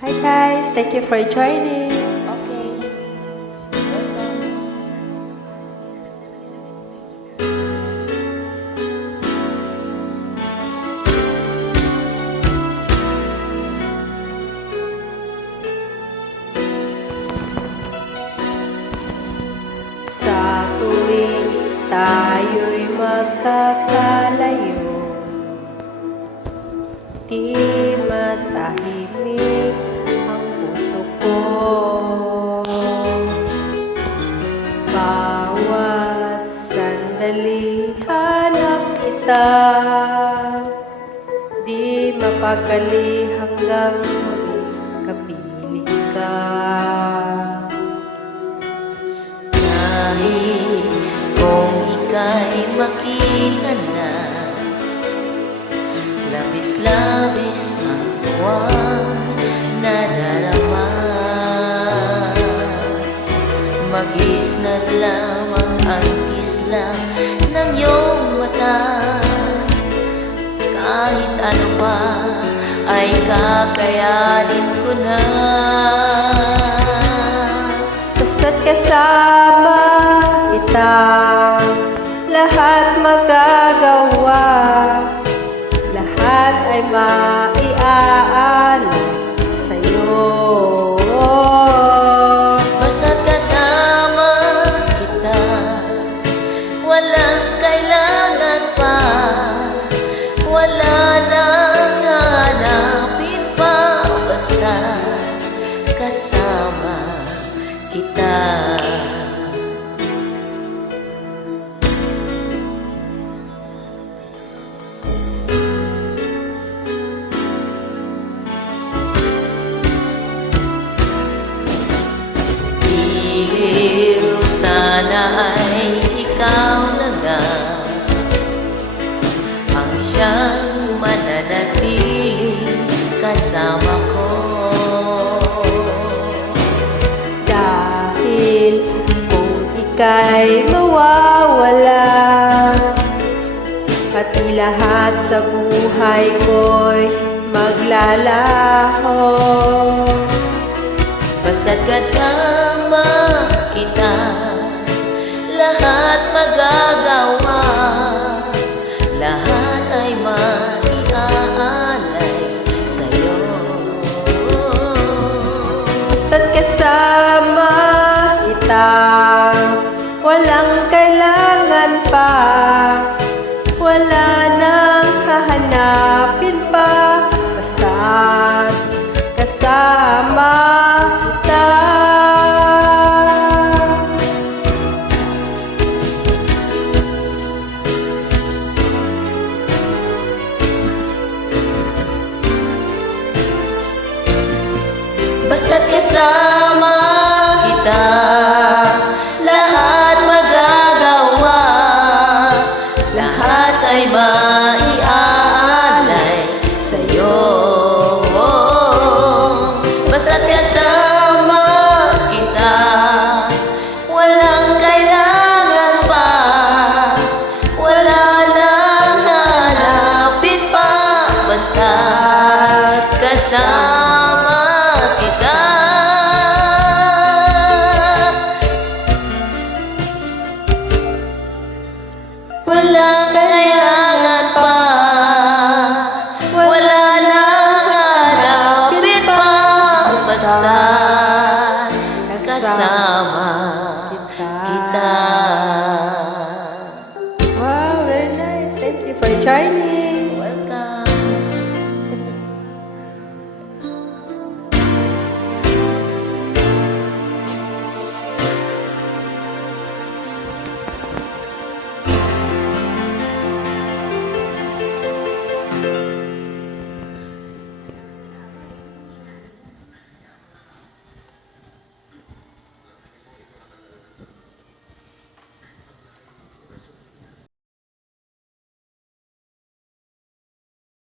Hi guys, thank you for joining. Okay. Welcome. Sa tuwing tayo'y magkakalayo, di matahimik ang puso ko. Bawat sandali hanap kita, di mapakali hanggang kapiling ka. Kahit kung ika'y makita na, labis-labis ang tuwang nadarama. Mag-isnat lamang ang kisla ng iyong mata. Kahit ano pa ay kakayanin ko na. Basta't kasama kita, lahat magagawa, lahat ay maiaalay sa'yo. Basta't kasama kita, walang kailangan pa, wala nang hanapin pa. Basta kasama kita. Sana ay ikaw na nga ang siyang mananatili kasama ko. Dahil kung ika'y mawawala, pati lahat sa buhay ko'y maglalaho. Basta't kasama kita, lahat magagawa, lahat ay maiaalay sa'yo. Basta't kasama kita, walang kailangan pa, wala nang hahanapin pa. Basta't kasama kita. Basta't kasama kita, lahat magagawa, lahat ay maiaalay sa'yo. Basta't kasama kita, walang kailangan pa, wala nang hanapin pa. Basta't kasama kita. Walang kailangan pa, wala nang hanapin pa. Basta't kasama kita. Wow, very nice. Thank you for joining.